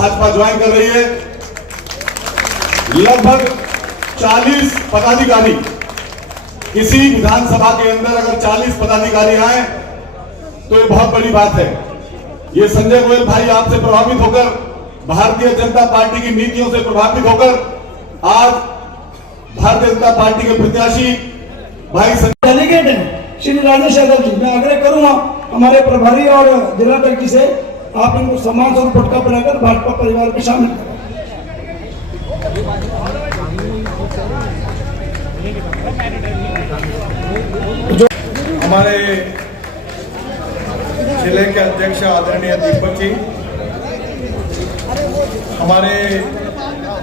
Bhajpa join कर रही है। लगभग 40 पदाधिकारी, किसी विधानसभा के अंदर अगर 40 पदाधिकारी आए तो ये बहुत बड़ी बात है। ये संजय गोयल भाई आपसे प्रभावित होकर, भारतीय जनता पार्टी की नीतियों से प्रभावित होकर आज भारतीय जनता पार्टी के प्रत्याशी भाई डेलीगेट हैं श्री राजेश यादव जी, मैं आग्रह करूंगा हमारे प्रभारी और जिला अध्यक्ष जी से आप इनको सम्मान स्वरूप पटका बनाकर भाजपा परिवार में शामिल करें। हमारे जिले के अध्यक्ष आदरणीय दीपक जी, हमारे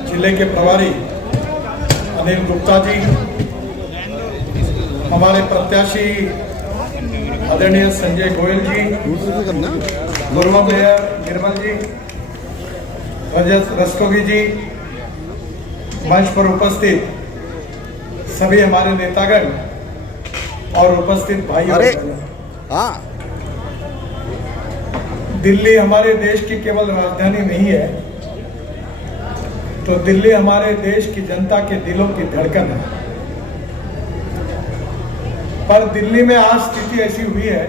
जिले के प्रभारी अनिल गुप्ता जी, हमारे प्रत्याशी आदरणीय संजय गोयल जी, पूर्व मेयर निर्मल जी, रजत रस्तोगी जी, मंच पर उपस्थित सभी हमारे नेतागण और उपस्थित भाई और बहनों, दिल्ली हमारे देश की केवल राजधानी नहीं है, तो दिल्ली हमारे देश की जनता के दिलों की धड़कन है। पर दिल्ली में आज स्थिति ऐसी हुई है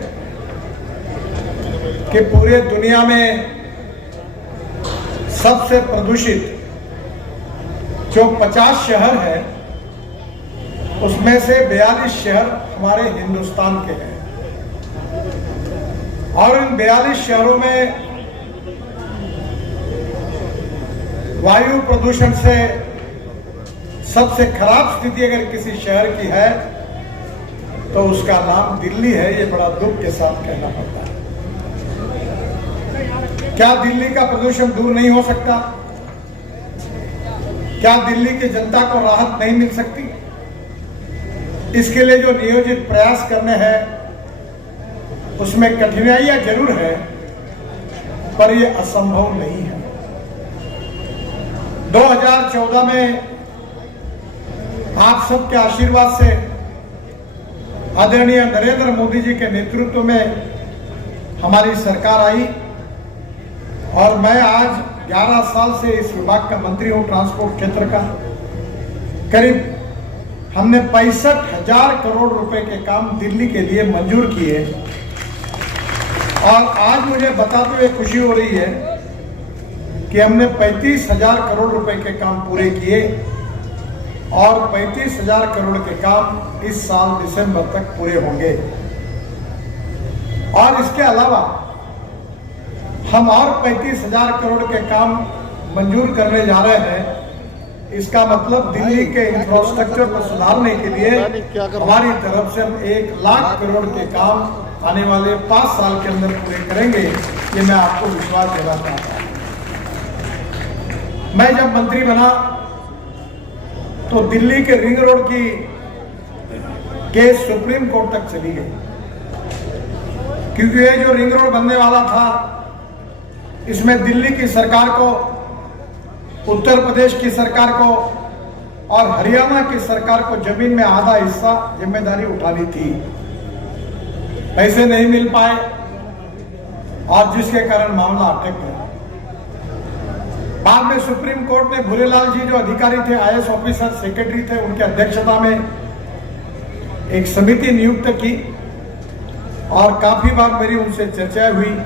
कि पूरे दुनिया में सबसे प्रदूषित जो 50 शहर है उसमें से 42 शहर हमारे हिंदुस्तान के हैं, और इन 42 शहरों में वायु प्रदूषण से सबसे खराब स्थिति अगर किसी शहर की है तो उसका नाम दिल्ली है। ये बड़ा दुख के साथ कहना पड़ता है। क्या दिल्ली का प्रदूषण दूर नहीं हो सकता? क्या दिल्ली की जनता को राहत नहीं मिल सकती? इसके लिए जो नियोजित प्रयास करने हैं उसमें कठिनाइयां जरूर है, पर यह असंभव नहीं है। 2014 में आप सबके आशीर्वाद से आदरणीय नरेंद्र मोदी जी के नेतृत्व में हमारी सरकार आई, और मैं आज 11 साल से इस विभाग का मंत्री हूं, ट्रांसपोर्ट क्षेत्र का। करीब हमने 65,000 करोड़ रुपए के काम दिल्ली के लिए मंजूर किए, और आज मुझे बताते हुए खुशी हो रही है कि हमने 35,000 करोड़ रुपए के काम पूरे किए, और 35,000 करोड़ के काम इस साल दिसंबर तक पूरे होंगे। और इसके अलावा हम और 35,000 करोड़ के काम मंजूर करने जा रहे हैं। इसका मतलब दिल्ली के इंफ्रास्ट्रक्चर को सुधारने के लिए हमारी तरफ से हम 1 लाख करोड़ के काम आने वाले 5 साल के अंदर पूरे करेंगे। ये मैं आपको विश्वास देना चाहता हूं। मैं जब मंत्री बना तो दिल्ली के रिंग रोड की केस सुप्रीम कोर्ट तक चली गई, क्योंकि ये जो रिंग रोड बनने वाला था इसमें दिल्ली की सरकार को, उत्तर प्रदेश की सरकार को और हरियाणा की सरकार को जमीन में आधा हिस्सा जिम्मेदारी उठानी थी। पैसे नहीं मिल पाए, और जिसके कारण मामला अटक गया। बाद में सुप्रीम कोर्ट ने भूरेलाल जी जो अधिकारी थे, आईएएस ऑफिसर, सेक्रेटरी थे, उनकी अध्यक्षता में एक समिति नियुक्त की, और काफी बार मेरी उनसे चर्चा हुई,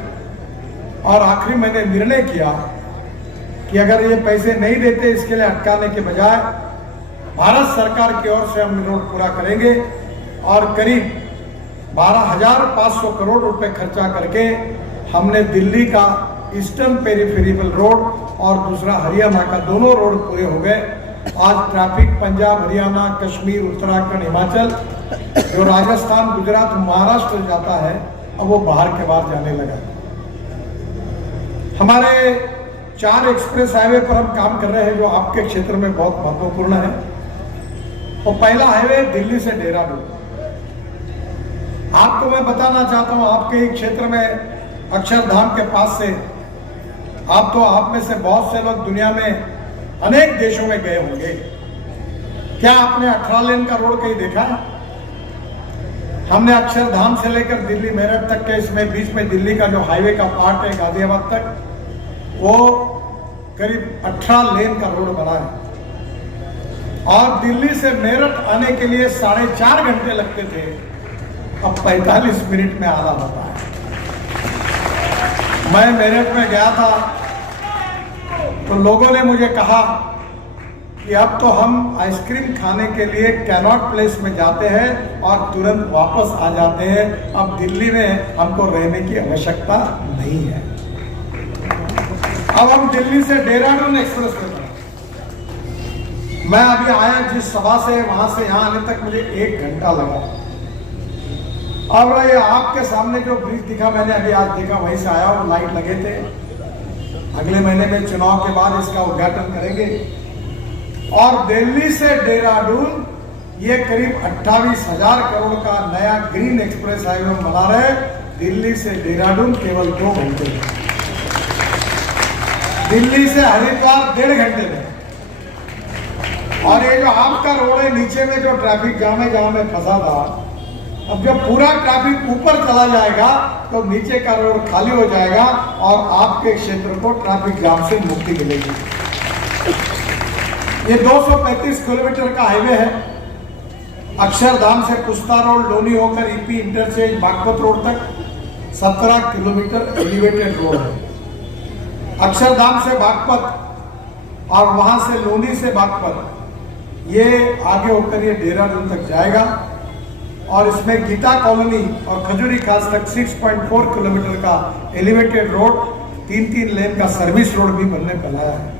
और आखिरी मैंने निर्णय किया कि अगर ये पैसे नहीं देते, इसके लिए अटकाने के बजाय भारत सरकार की ओर से हम रोड पूरा करेंगे, और करीब 12,500 करोड़ रुपए खर्चा करके हमने दिल्ली का ईस्टर्न पेरिफेरल रोड और दूसरा हरियाणा का दोनों रोड पूरे हो गए। आज ट्रैफिक पंजाब, हरियाणा, कश्मीर, उत्तराखंड, हिमाचल, जो राजस्थान, गुजरात, महाराष्ट्र जाता है, अब वो बाहर के बाहर जाने लगा। हमारे 4 एक्सप्रेस हाईवे पर हम काम कर रहे हैं जो आपके क्षेत्र में बहुत महत्वपूर्ण है। और पहला हाईवे दिल्ली से देहरादून। आपको मैं बताना चाहता हूं, आपके ही क्षेत्र में अक्षरधाम के पास से आप में से बहुत से लोग दुनिया में अनेक देशों में गए होंगे। क्या आपने 18 लेन का रोड कहीं देखा है? हमने अक्षरधाम से लेकर दिल्ली मेरठ तक के, इसमें बीच में दिल्ली का जो हाईवे का पार्ट है गाजियाबाद तक, वो करीब 18 लेन का रोड बना है और दिल्ली से मेरठ आने के लिए 4.5 घंटे लगते थे, अब 45 मिनट में आना होता है। मैं मेरठ में गया था तो लोगों ने मुझे कहा कि अब तो हम आइसक्रीम खाने के लिए कैनॉट प्लेस में जाते हैं और तुरंत वापस आ जाते हैं, अब दिल्ली में हमको रहने की आवश्यकता नहीं है। अब हम दिल्ली से देहरादून एक्सप्रेस में हैं। मैं अभी आया जिस सभा से, वहां से यहां आने तक मुझे 1 घंटा लगा। अब ये आपके सामने जो ब्रिज दिखा, मैंने अभी आज देखा, वहीं से आया हूं, लाइट लगे थे। अगले महीने में चुनाव के बाद इसका उद्घाटन करेंगे। और दिल्ली से देहरादून ये करीब 28,000 करोड़ का नया ग्रीन एक्सप्रेस हाईवे हम बना रहे हैं। दिल्ली से देहरादून केवल 2 घंटे में, दिल्ली से हरिद्वार 1.5 घंटे में। और ये जो आपका रोड है नीचे में जो ट्रैफिक जाम है, जहां में फंसा था, अब जब पूरा ट्रैफिक ऊपर चला जाएगा तो नीचे का रोड खाली हो जाएगा और आपके क्षेत्र को ट्रैफिक जाम से मुक्ति मिलेगी। ये 235 किलोमीटर का हाईवे है। अक्षरधाम से पुस्ता रोड, लोनी होकर ईपी इंटरचेंज बागपत रोड तक 17 किलोमीटर एलिवेटेड रोड है। अक्षरधाम से बागपत और वहां से लोनी से बागपत, ये आगे होकर ये देहरादून तक जाएगा। और इसमें गीता कॉलोनी और खजूरी खास तक 6.4 किलोमीटर का एलिवेटेड रोड, 3-3 लेन का सर्विस रोड भी बनने बनाया है।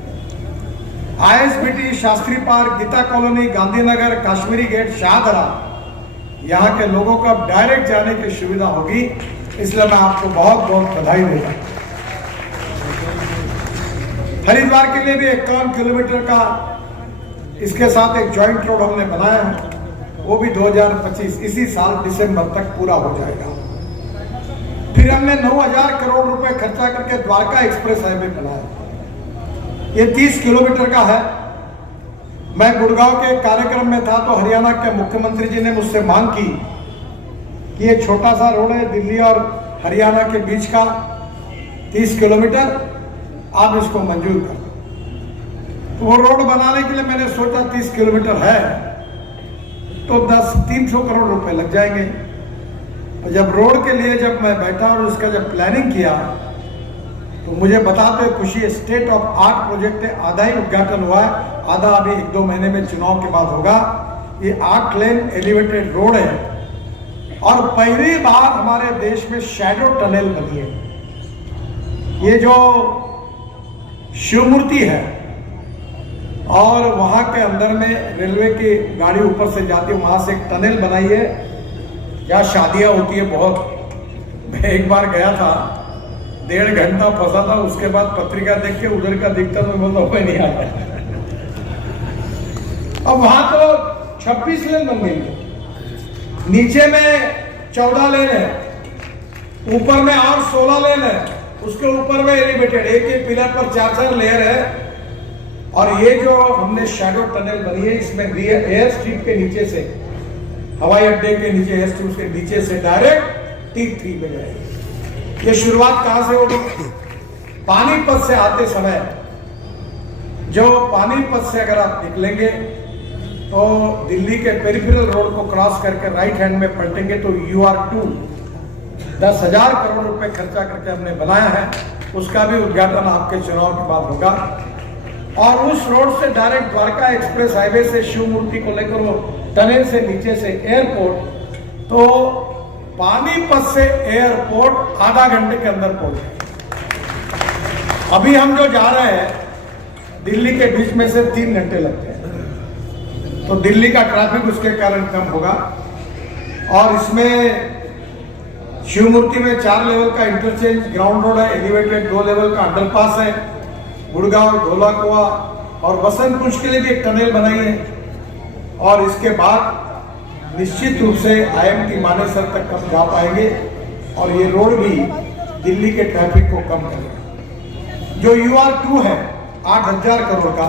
ISBT, Shastri park, Geeta colony, Gandhinagar, Kashmiri gate, Shahdara, यहाँ के लोगों को अब डायरेक्ट जाने की सुविधा होगी, इसलिए मैं आपको बहुत बहुत बधाई देता हूं। हरिद्वार के लिए भी 51 किलोमीटर का इसके साथ एक जॉइंट रोड हमने बनाया है, वो भी 2025 इसी साल दिसंबर तक पूरा हो जाएगा। फिर हमने 9,000 करोड़ रुपए खर्चा करके द्वारका एक्सप्रेस हाईवे बनाया, ये 30 किलोमीटर का है। मैं गुड़गांव के कार्यक्रम में था तो हरियाणा के मुख्यमंत्री जी ने मुझसे मांग की कि ये छोटा सा रोड है दिल्ली और हरियाणा के बीच का 30 किलोमीटर, आप इसको मंजूर कर। तो वो रोड बनाने के लिए मैंने सोचा 30 किलोमीटर है तो 300 करोड़ रुपए लग जाएंगे। तो जब रोड के लिए जब मैं बैठा और उसका जब प्लानिंग किया तो मुझे बताते खुशी है, स्टेट ऑफ आर्ट प्रोजेक्ट है, आधा ही उद्घाटन हुआ है, आधा अभी 1-2 महीने में चुनाव के बाद होगा। ये 8 लेन एलिवेटेड रोड है और पहली बार हमारे देश में शैडो टनल बनी है। ये जो शिव मूर्ति है और वहां के अंदर में रेलवे की गाड़ी ऊपर से जाती है, वहां से एक टनल बनाई है जहाँ शादियां होती है बहुत। मैं एक बार गया था, 1.5 घंटा फंसा था, उसके बाद पत्रिका देख के उधर का दिखता तो बोलता कोई नहीं आता। अब वहां तो 26 लेन बन गई है, नीचे में 14 लेन है, ऊपर में और 16 लेन है, उसके ऊपर में एलिवेटेड एक पिलर पर 4-4 लेयर है। और ये जो हमने शैडो टनल बनी है, इसमें एयर स्ट्रिप के नीचे से, हवाई अड्डे के नीचे एयर स्ट्रिप के नीचे से डायरेक्ट T3 में जाएगी। ये शुरुआत कहां से होगी? पानीपत से आते समय, जो पानीपत से अगर आप निकलेंगे तो दिल्ली के पेरिफेरल रोड को क्रॉस करके राइट हैंड में पलटेंगे तो UR2 10,000 करोड़ रुपए खर्चा करके हमने बनाया है, उसका भी उद्घाटन आपके चुनाव के बाद होगा। और उस रोड से डायरेक्ट द्वारका एक्सप्रेस हाईवे से शिव मूर्ति को लेकर वो टनल से नीचे से एयरपोर्ट, तो पानीपत से एयरपोर्ट आधा घंटे के अंदर पहुंचे। अभी हम जो जा रहे हैं दिल्ली के बीच में से 3 घंटे लगते हैं, तो दिल्ली का ट्रैफिक उसके कारण कम होगा। और इसमें शिव मूर्ति में 4 लेवल का इंटरचेंज ग्राउंड रोड है, एलिवेटेड 2 लेवल का अंडरपास है, गुड़गांव, ढोलाकुआ और वसंत कुंज के लिए भी एक टनल बनाई है। और इसके बाद निश्चित रूप से IMT मानेसर तक हम जा पाएंगे और ये रोड भी दिल्ली के ट्रैफिक को कम करेगा। जो UR2 है 8,000 करोड़ का,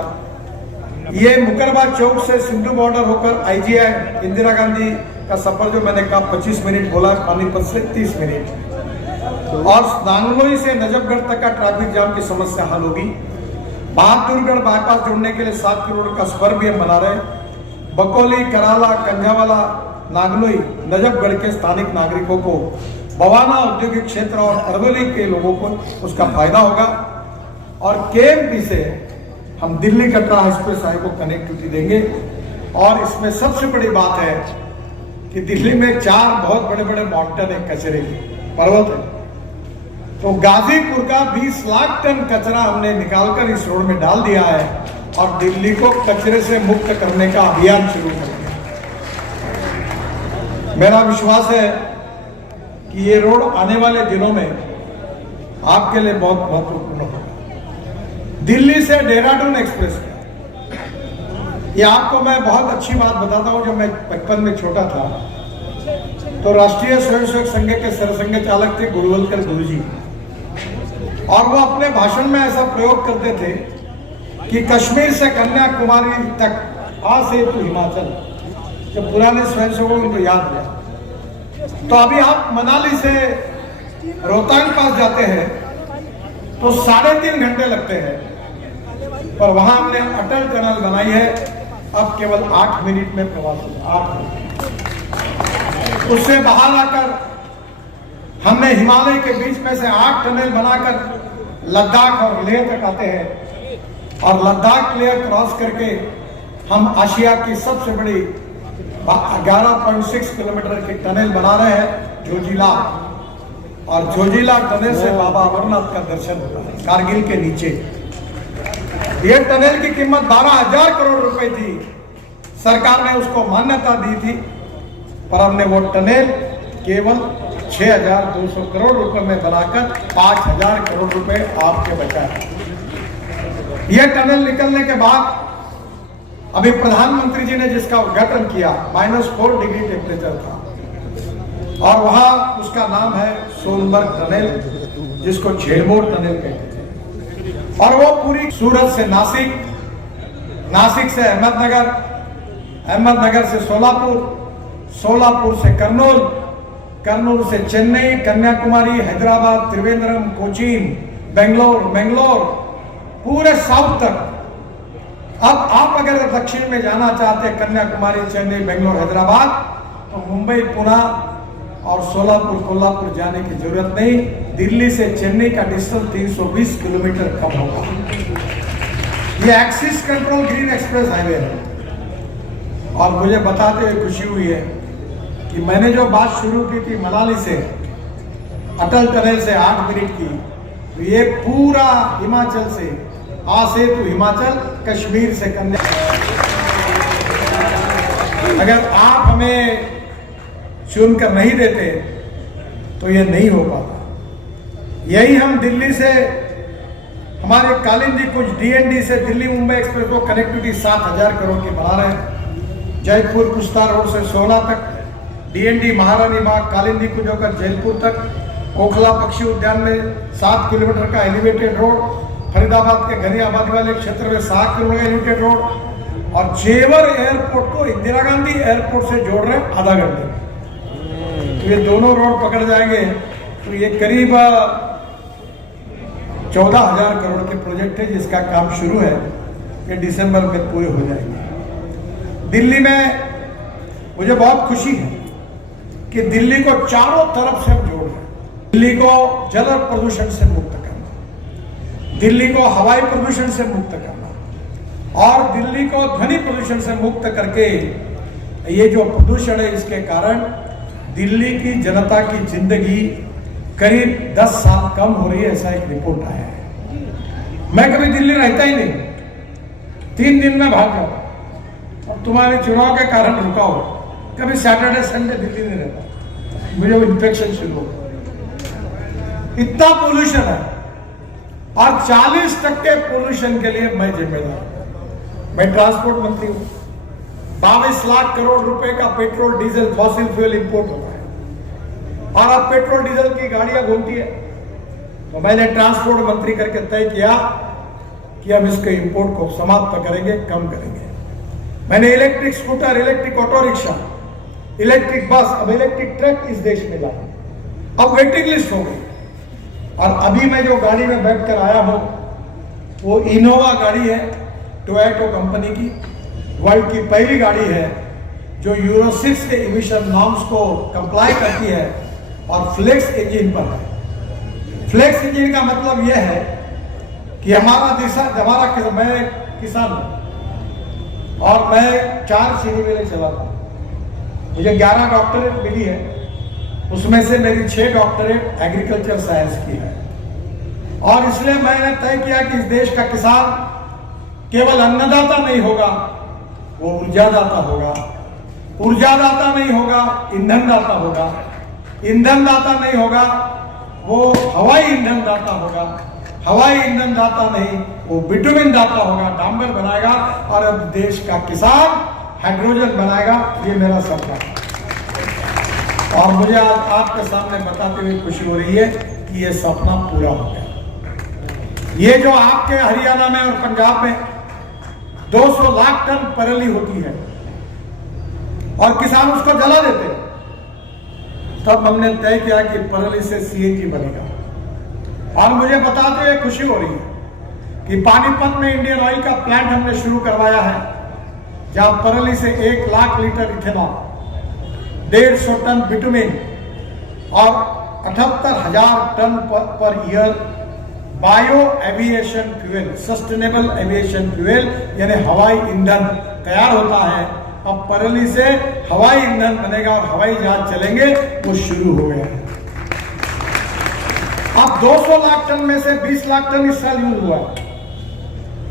ये मुकरबाग चौक से सिंधु बॉर्डर होकर IGI इंदिरा गांधी का सफर जो मैंने कहा 25 मिनट बोला, पानीपत से 30 मिनट। और नांगलोई से नजफगढ़ तक का ट्रैफिक जाम की समस्या हल होगी। बहादुरगढ़ बाईपास जोड़ने के लिए 7 किलोमीटर का स्पर भी हम बना रहे हैं। बकोली, कराला, कंझावाला, नागलोई, नजफगढ़ के स्थानिक नागरिकों को, बवाना औद्योगिक क्षेत्र और अरवली के लोगों को उसका फायदा होगा। और केएमपी से हम दिल्ली कटरा एक्सप्रेस हाईवे को कनेक्टिविटी देंगे। और इसमें सबसे बड़ी बात है कि दिल्ली में 4 बहुत बड़े बड़े माउंटेन है, कचरे के पर्वत है। तो गाजीपुर का 20 लाख टन कचरा हमने निकालकर इस रोड में डाल दिया है और दिल्ली को कचरे से मुक्त करने का अभियान शुरू करेंगे। मेरा विश्वास है कि ये रोड आने वाले दिनों में आपके लिए बहुत महत्वपूर्ण होगा। दिल्ली से देहरादून एक्सप्रेस, ये आपको मैं बहुत अच्छी बात बताता हूं। जब मैं बचपन में छोटा था तो राष्ट्रीय स्वयंसेवक संघ के सरसंघ चालक थे गुरुवलकर गुरुजी, और वो अपने भाषण में ऐसा प्रयोग करते थे कि कश्मीर से कन्याकुमारी तक आ से तो हिमाचल, जो पुराने स्वयंसेवकों को याद है। तो अभी आप मनाली से रोहतांग पास जाते हैं तो 3.5 घंटे लगते हैं, पर वहां हमने अटल टनल बनाई है। अब केवल 8 मिनट में प्रवास होगा, 8 मिनट। उससे बाहर आकर हमने हिमालय के बीच में से 8 टनल बनाकर लद्दाख और लेह तक आते हैं, और लद्दाख लेह क्रॉस करके हम आशिया की सबसे बड़ी 11.6 किलोमीटर की टनल बना रहे हैं जोजिला, और जोजिला टनल से बाबा अमरनाथ का दर्शन होता है कारगिल के नीचे। यह टनल की कीमत 12,000 करोड़ रुपए थी, सरकार ने उसको मान्यता दी थी, पर हमने वो टनल केवल 6,200 करोड़ रुपए में बनाकर 5,000 करोड़ रुपए आपके बचाए। यह टनल निकलने के बाद अभी प्रधानमंत्री जी ने जिसका उद्घाटन किया, -4 डिग्री टेम्परेचर था, और वहां उसका नाम है सोनमर्ग टनल, जिसको झेलमोर टनल कहते हैं। और वो पूरी सूरत से नासिक, नासिक से अहमदनगर, अहमदनगर से सोलापुर, सोलापुर से कर्नूल, कर्नूल से चेन्नई, कन्याकुमारी, हैदराबाद, त्रिवेंद्रम, कोचीन, बेंगलोर, मैंगलोर, पूरे साउथ तक। अब आप अगर दक्षिण में जाना चाहते हैं, कन्याकुमारी, चेन्नई, बेंगलोर, हैदराबाद, तो मुंबई, पुणे और सोलापुर, कोल्हापुर जाने की जरूरत नहीं। दिल्ली से चेन्नई का डिस्टेंस 320 किलोमीटर कम होगा। ये axis control green express highway है। और मुझे बताते हुए खुशी हुई है कि मैंने जो बात शुरू की थी मनाली से अटल टनल से 8 मिनट की, तो ये पूरा हिमाचल से आ से तो हिमाचल, कश्मीर से कन्या। अगर आप हमें चुनकर नहीं देते तो ये नहीं हो पाता। यही हम दिल्ली से, हमारे कालिंदी कुछ DND से दिल्ली मुंबई एक्सप्रेस को कनेक्टिविटी 7,000 करोड़ की बना रहे हैं। जयपुर कुश्ता रोड से 16 तक, DND महारानी बाग, कालिंदी कुछ होकर जयपुर तक, ओखला पक्षी उद्यान में 7 किलोमीटर का एलिवेटेड रोड, फरीदाबाद के घनी आबादी वाले क्षेत्र में 7 किलोमीटर एलिवेटेड रोड, और जेवर एयरपोर्ट को इंदिरा गांधी एयरपोर्ट से जोड़ रहे हैं आधा घंटे। तो ये दोनों रोड पकड़ जाएंगे तो ये करीब 14,000 करोड़ के प्रोजेक्ट है, जिसका काम शुरू है, ये दिसंबर में पूरे हो जाएंगे। दिल्ली में मुझे बहुत खुशी है कि दिल्ली को चारों तरफ से हम जोड़ रहे हैं। दिल्ली को जल प्रदूषण से मुक्त करना, दिल्ली को हवाई प्रदूषण से मुक्त करना, और दिल्ली को ध्वनि प्रदूषण से मुक्त करके ये जो प्रदूषण है इसके कारण दिल्ली की जनता की जिंदगी करीब 10 साल कम हो रही है, ऐसा एक रिपोर्ट आया है। मैं कभी दिल्ली रहता ही नहीं, 3 दिन में भाग जाऊं, और तुम्हारे चुनाव के कारण रुका हो, कभी सैटरडे संडे दिल्ली नहीं रहता, मुझे इन्फेक्शन शुरू हो। इतना पोल्यूशन है, और 40% पोल्यूशन के लिए मैं जिम्मेदार। मैं ट्रांसपोर्ट मंत्री हूं। 22 लाख करोड़ रुपए का petrol diesel fossil fuel import होता है, और अब पेट्रोल डीजल की गाड़ियां घूमती है। तो मैंने ट्रांसपोर्ट मंत्री करके तय किया कि हम इसके इंपोर्ट को समाप्त करेंगे, कम करेंगे। मैंने electric scooter, electric auto rickshaw, electric bus, अब इलेक्ट्रिक ट्रक इस देश में लाए। अब वेटिंग लिस्ट हो गई, और अभी मैं जो गाड़ी में बैठकर आया हूं वो इनोवा गाड़ी है, टोयोटा कंपनी की, वर्ल्ड की पहली गाड़ी है जो यूरो 6 के इमिशन नॉर्म्स को कंप्लाई करती है और फ्लेक्स इंजन पर है। फ्लेक्स इंजन का मतलब यह है कि मैं किसान हूं और मैं 4 चीनी मिलें चलाता हूं। मुझे 11 डॉक्टरेट मिली है, उसमें से मेरी 6 डॉक्टरेट एग्रीकल्चर साइंस की है। और इसलिए मैंने तय किया कि इस देश का किसान केवल अन्नदाता नहीं होगा, वो ऊर्जादाता होगा। ऊर्जादाता नहीं होगा, ईंधन दाता होगा। ईंधन दाता नहीं होगा, वो हवाई ईंधन दाता होगा। हवाई ईंधन दाता नहीं, वो बिटुमिन दाता होगा, डांबर बनाएगा। और अब देश का किसान हाइड्रोजन बनाएगा। ये मेरा सपना है और मुझे आज आपके सामने बताते हुए खुशी हो रही है कि ये सपना पूरा हो गया। ये जो आपके हरियाणा में और पंजाब में 200 लाख टन परली होती है और किसान उसको जला देते हैं, तब हमने तय किया कि परली से सीएनजी बनेगा। और मुझे बताते हुए खुशी हो रही है कि पानीपत में इंडियन ऑयल का प्लांट हमने शुरू करवाया है, जहां परली से 1 lakh litre ethanol, 150 tonne bitumen और 78,000 tonne per year bio aviation fuel, sustainable aviation fuel यानी हवाई ईंधन तैयार होता है। अब परली से हवाई ईंधन बनेगा और हवाई जहाज चलेंगे, वो शुरू हो गया है। अब 200 लाख टन में से 20 लाख टन इस साल यूज हुआ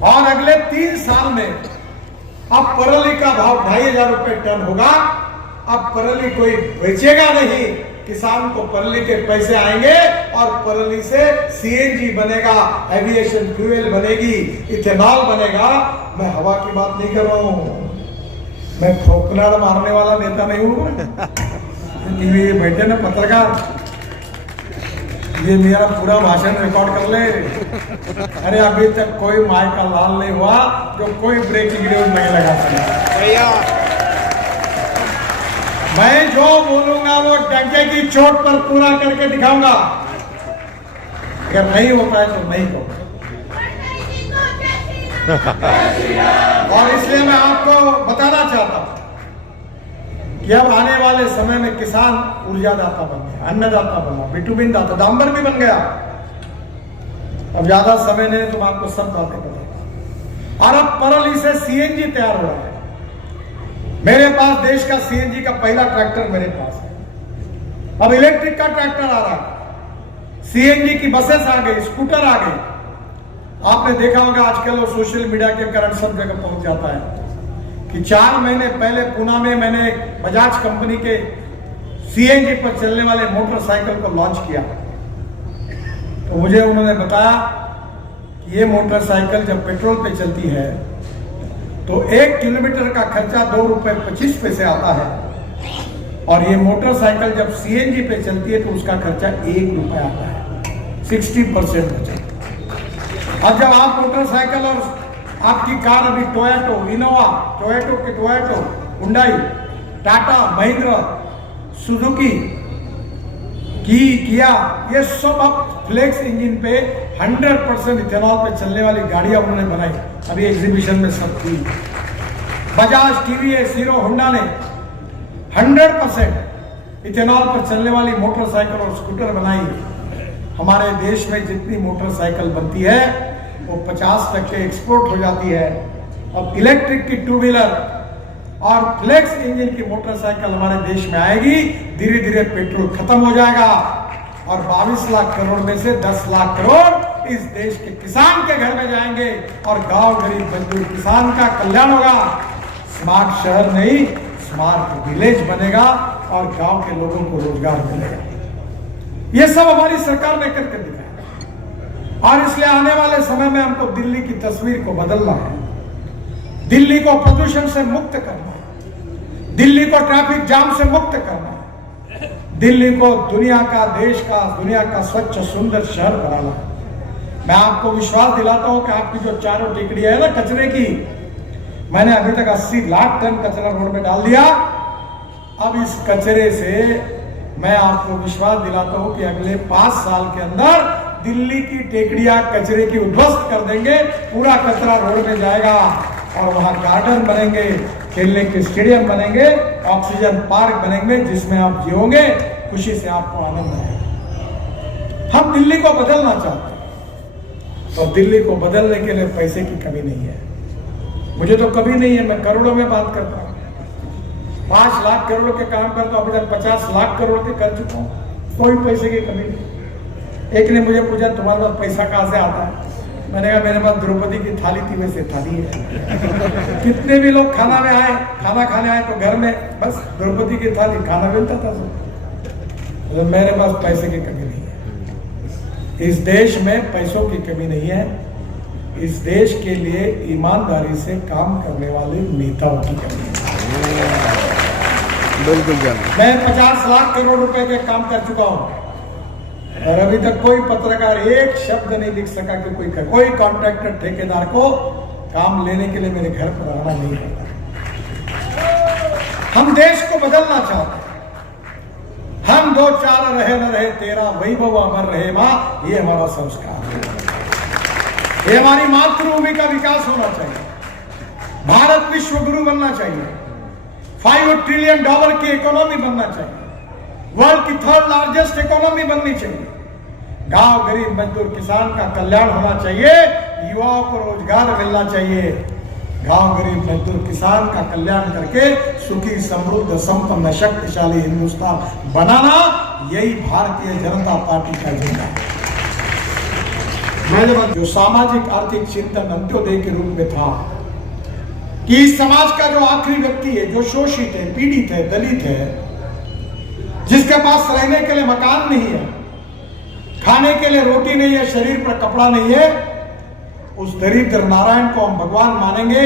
और अगले 3 साल में अब परली का भाव 2,500 रुपए टन होगा। अब परली कोई बेचेगा नहीं, किसान को परली के पैसे आएंगे और परली से सीएनजी बनेगा, एविएशन फ्यूल बनेगी, इथेनॉल बनेगा। मैं हवा की बात नहीं कर रहा हूं, मैं ठोकनाड़ मारने वाला नेता नहीं हूं। टीवी बैठे ना पत्रकार, ये मेरा पूरा भाषण रिकॉर्ड कर ले। अरे अभी तक कोई माय का लाल नहीं हुआ जो कोई ब्रेकिंग न्यूज नहीं लगा सका। मैं जो बोलूंगा वो डंके की चोट पर पूरा करके दिखाऊंगा। अगर नहीं हो पाए तो नहीं कहूंगा। और इसलिए मैं आपको बताना चाहता हूं कि अब आने वाले समय में किसान ऊर्जादाता बन गया, अन्नदाता बना, बिटुमिन दाता, डांबर भी बन गया। अब ज्यादा समय नहीं तो मैं आपको सब बातें बताऊंगा। और अब परली से सीएनजी तैयार हो रहा है। मेरे पास देश का सीएनजी का पहला ट्रैक्टर मेरे पास है। अब इलेक्ट्रिक का ट्रैक्टर आ रहा है, सीएनजी की बसेस आ गई, स्कूटर आ गई। आपने देखा होगा आजकल वो सोशल मीडिया के कारण सब जगह पहुंच जाता है कि 4 महीने पहले पुणे में मैंने बजाज कंपनी के सीएनजी पर चलने वाले मोटरसाइकिल को लॉन्च किया। तो मुझे उन्होंने बताया कि ये मोटरसाइकिल जब पेट्रोल पे चलती है तो 1 किलोमीटर का खर्चा 2 रुपए 25 पैसे आता है और ये मोटरसाइकिल जब सीएनजी पे चलती है तो उसका खर्चा 1 रुपए आता है, 60% बचत। अब जब आप मोटरसाइकिल और आपकी कार अभी टोयोटो, इनोवा, टोयोटो के Toyota, Hyundai, Tata, Mahindra, Suzuki, किया, ये सब अब फ्लेक्स इंजन पे 100% इथेनॉल पे चलने वाली गाड़ियां उन्होंने बनाई। अभी एग्जीबिशन में सब थी। बजाज, टीवीएस, हीरो, होंडा ने 100% इथेनॉल पर चलने वाली मोटरसाइकिल और स्कूटर बनाई। हमारे देश में जितनी मोटरसाइकिल बनती है वो 50% एक्सपोर्ट हो जाती है। अब इलेक्ट्रिक की 2 व्हीलर और फ्लेक्स इंजन की मोटरसाइकिल हमारे देश में आएगी। धीरे धीरे पेट्रोल खत्म हो जाएगा और 22 लाख करोड़ में से 10 लाख करोड़ इस देश के किसान के घर में जाएंगे और गांव गरीब मजदूर किसान का कल्याण होगा। स्मार्ट शहर नहीं, स्मार्ट विलेज बनेगा और गांव के लोगों को रोजगार मिलेगा। ये सब हमारी सरकार ने करके दिखाया और इसलिए आने वाले समय में हमको दिल्ली की तस्वीर को बदलना है। दिल्ली को प्रदूषण से मुक्त करना है, दिल्ली को ट्रैफिक जाम से मुक्त करना है, दिल्ली को दुनिया का स्वच्छ सुंदर शहर बनाना है। मैं आपको विश्वास दिलाता हूं कि आपकी जो चारों टिकड़ियां है ना कचरे की, मैंने अभी तक 80 लाख टन कचरा रोड में डाल दिया। अब इस कचरे से मैं आपको विश्वास दिलाता हूं कि अगले 5 साल के अंदर दिल्ली की टेकड़ियां कचरे की उद्ध्वस्त कर देंगे, पूरा कचरा रोड में जाएगा और वहां गार्डन बनेंगे, खेलने के स्टेडियम बनेंगे, ऑक्सीजन पार्क बनेंगे, जिसमें आप जियोगे, खुशी से आपको आनंद आएगा। हम दिल्ली को बदलना चाहते हैं और दिल्ली को बदलने के लिए पैसे की कमी नहीं है। मुझे तो कभी नहीं है, मैं करोड़ों में बात करता हूँ, 5 लाख करोड़ के काम करता हूँ, अभी तक 50 लाख करोड़ के कर चुका हूँ, कोई पैसे की कमी नहीं। एक ने मुझे पूछा तुम्हारे पास पैसा कहाँ से आता है? मैंने कहा मेरे पास द्रौपदी की थाली थी, वैसे थाली है। कितने भी लोग खाना में आए, खाना खाने आए तो घर में बस द्रौपदी की थाली, खाना मिलता था सब। तो मेरे पास पैसे की कमी नहीं है। इस देश में पैसों की कमी नहीं है, इस देश के लिए ईमानदारी से काम करने वाले नेताओं की कमी है। बिल्कुल मैं 50 लाख करोड़ रुपए के काम कर चुका हूं और अभी तक कोई पत्रकार एक शब्द नहीं लिख सका कि कोई कॉन्ट्रैक्टर ठेकेदार को काम लेने के लिए मेरे घर पर आना नहीं पड़ता। हम देश को बदलना चाहते हैं। हम 2-4 रहे न रहे तेरा वैभव अमर रहे मां, ये हमारा संस्कार है। ये हमारी मातृभूमि का विकास होना चाहिए। भारत विश्व गुरु बनना चाहिए। $5 ट्रिलियन की इकोनॉमी बनना चाहिए। वर्ल्ड की 3rd लार्जेस्ट इकोनॉमी बननी चाहिए। गांव गरीब मजदूर किसान का कल्याण होना चाहिए। युवाओं को रोजगार मिलना चाहिए। गांव गरीब मजदूर किसान का कल्याण करके सुखी समृद्ध संपन्न शक्तिशाली हिंदुस्तान बनाना, यही भारतीय जनता पार्टी का एजेंडा है। जो सामाजिक आर्थिक चिंतन अंत्योदय के रूप में था कि इस समाज का जो आखिरी व्यक्ति है, जो शोषित है, पीड़ित है, दलित है, जिसके पास रहने के लिए मकान नहीं है, खाने के लिए रोटी नहीं है, शरीर पर कपड़ा नहीं है, उस दरिद्र नारायण को हम भगवान मानेंगे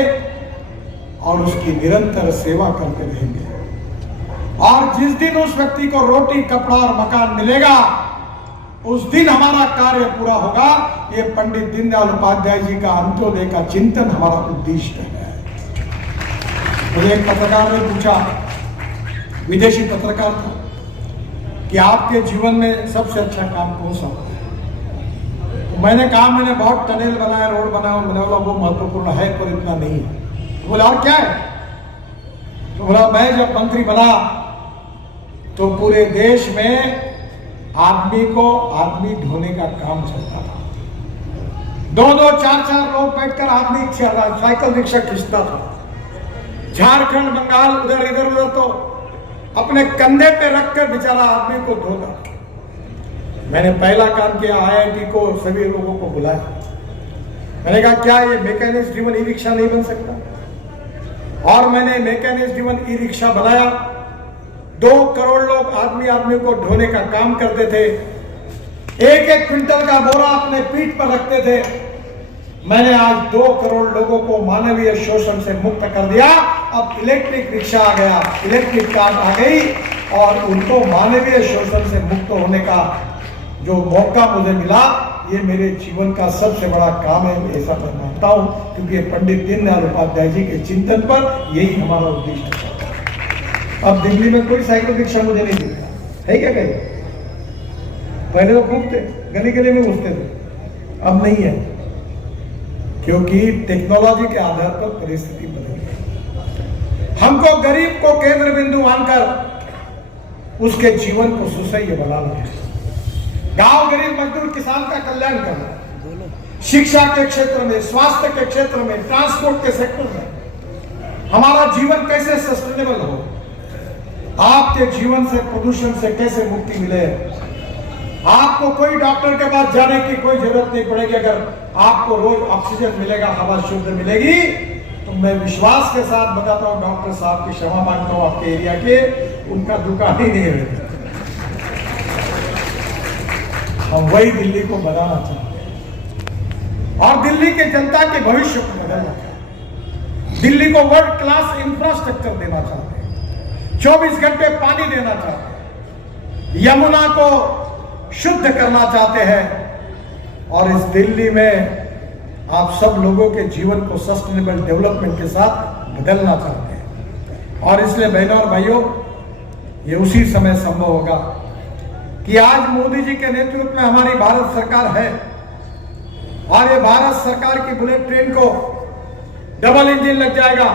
और उसकी निरंतर सेवा करते रहेंगे। और जिस दिन उस व्यक्ति को रोटी, कपड़ा और मकान मिलेगा, उस दिन हमारा कार्य पूरा होगा। ये पंडित दीनदयाल उपाध्याय जी का अंत्योदय का चिंतन हमारा उद्देश्य है। मुझे एक पत्रकार ने पूछा, विदेशी पत्रकार था, कि आपके जीवन में सबसे अच्छा काम कौन सा है? तो मैंने कहा मैंने बहुत टनल बनाया, रोड बनाया। मैंने बोला वो महत्वपूर्ण है पर इतना नहीं है। तो बोला और क्या है? तो बोला मैं जब मंत्री बना तो पूरे देश में आदमी को आदमी ढोने का काम चलता था। 2-2, 4-4 लोग बैठकर आदमी साइकिल रिक्शा खींचता था। झारखंड, बंगाल, उधर इधर उधर तो अपने कंधे पे रखकर बेचारा आदमी को धोता। मैंने पहला काम किया, IIT को सभी लोगों को बुलाया। मैंने कहा क्या ये मैकेनिक्स ड्रिवन ई रिक्शा नहीं बन सकता? और मैंने मैकेनिक्स ड्रिवन ई रिक्शा बनाया। 2 करोड़ लोग आदमी को ढोने का काम करते थे। 1-1 क्विंटल का बोरा अपने पीठ पर रखते थे। मैंने आज 2 करोड़ लोगों को मानवीय शोषण से मुक्त कर दिया। अब इलेक्ट्रिक रिक्शा आ गया, इलेक्ट्रिक कार आ गई और उनको मानवीय शोषण से मुक्त होने का जो मौका मुझे मिला, ये मेरे जीवन का सबसे बड़ा काम है, ऐसा मैं मानता हूं, क्योंकि पंडित दीनदयाल उपाध्याय जी के चिंतन पर यही हमारा उद्देश्य है। अब दिल्ली में कोई साइकिल रिक्शा मुझे नहीं दिखता है क्या कहीं? पहले तो खूब थे, गली गली में घुसते थे, अब नहीं है, क्योंकि टेक्नोलॉजी के आधार पर परिस्थिति बदल गई। हमको गरीब को केंद्र बिंदु मानकर उसके जीवन को सुसह्य बनाना है। गांव गरीब मजदूर किसान का कल्याण करना, शिक्षा के क्षेत्र में, स्वास्थ्य के क्षेत्र में, ट्रांसपोर्ट के सेक्टर में हमारा जीवन कैसे सस्टेनेबल हो, आपके जीवन से प्रदूषण से कैसे मुक्ति मिले, आपको कोई डॉक्टर के पास जाने की कोई जरूरत नहीं पड़ेगी। अगर आपको रोज ऑक्सीजन मिलेगा, हवा शुद्ध मिलेगी, तो मैं विश्वास के साथ बताता हूं, डॉक्टर साहब की क्षमा मांगता हूं, आपके एरिया के उनका दुकान ही नहीं रहता। हम वही दिल्ली को बनाना चाहते हैं और दिल्ली के जनता के भविष्य को बदलना चाहते हैं। दिल्ली को वर्ल्ड क्लास इंफ्रास्ट्रक्चर देना चाहते हैं, 24 घंटे पानी देना चाहते हैं, यमुना को शुद्ध करना चाहते हैं और इस दिल्ली में आप सब लोगों के जीवन को सस्टेनेबल डेवलपमेंट के साथ बदलना चाहते हैं। और इसलिए बहनों और भाइयों, ये उसी समय संभव होगा कि आज मोदी जी के नेतृत्व में हमारी भारत सरकार है और ये भारत सरकार की बुलेट ट्रेन को डबल इंजन लग जाएगा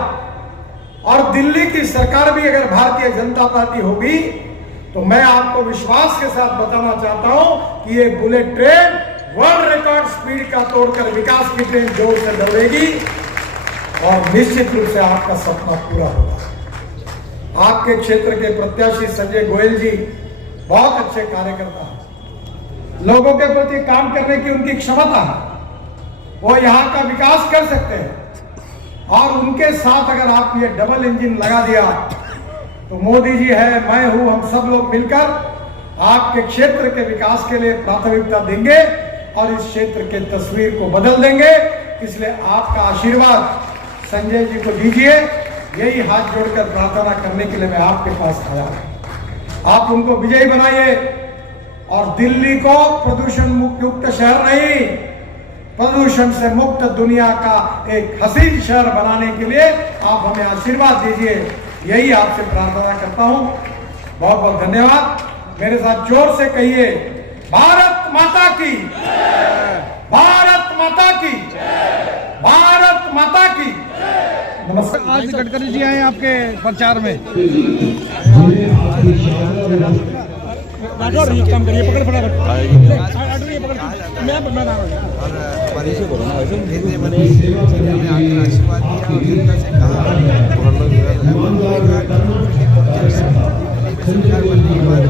और दिल्ली की सरकार भी अगर भारतीय जनता पार्टी होगी तो मैं आपको विश्वास के साथ बताना चाहता हूं कि ये bullet train world record speed का तोड़कर विकास की ट्रेन जोर से दौड़ेगी और निश्चित रूप से आपका सपना पूरा होगा। आपके क्षेत्र के प्रत्याशी संजय गोयल जी बहुत अच्छे कार्यकर्ता हैं, लोगों के प्रति काम करने की उनकी क्षमता है, वो यहाँ का विकास कर सकते हैं और उनके साथ अगर आप ये डबल इंजन लगा दिया तो मोदी जी है, मैं हूं, हम सब लोग मिलकर आपके क्षेत्र के विकास के लिए प्राथमिकता देंगे और इस क्षेत्र के तस्वीर को बदल देंगे। इसलिए आपका आशीर्वाद संजय जी को दीजिए, यही हाथ जोड़कर प्रार्थना करने के लिए मैं आपके पास आया हूं। आप उनको विजयी बनाइए और दिल्ली को प्रदूषण मुक्त शहर नहीं, प्रदूषण से मुक्त दुनिया का एक हसीन शहर बनाने के लिए आप हमें आशीर्वाद दीजिए, यही आपसे प्रार्थना करता हूं। बहुत बहुत धन्यवाद। मेरे साथ जोर से कहिए, भारत माता की, भारत माता की, भारत माता की। नमस्कार। आज गडकरी जी आए आपके प्रचार में। काम करिए, पकड़ फटाफट। मैं और हमारे केंद्रीय मंत्री ने आकर आशीर्वाद दिया और जनता से कहा सरकार बनने के बाद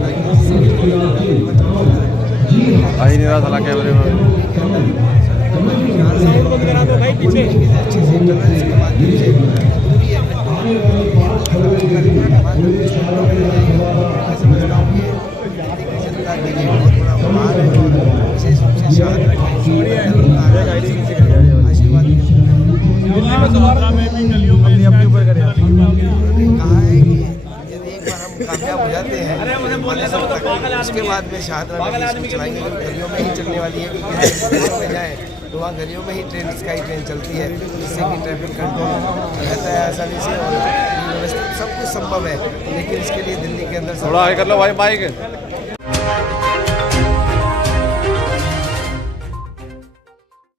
आई नहीं रहा था कैमरे में अच्छे से इंटरनेट के माध्यम से पूरी जनता के लिए बहुत बड़ा उपहार है। विशेष रूप से शहादत आशीर्वाद कहा है कि यदि एक बार हम कामयाब हो जाते हैं उसके बाद में शहादत चलाएंगे, जो गलियों में ही चलने वाली है, क्योंकि गलियों में जाए तो वहाँ गलियों में ही स्काई ट्रेन चलती है, जिससे कि ट्रैफिक कंट्रोल रहता है आसानी से और व्यवस्थित सब कुछ संभव है। लेकिन इसके लिए दिल्ली के अंदर थोड़ा आगे कर लो भाई माइक।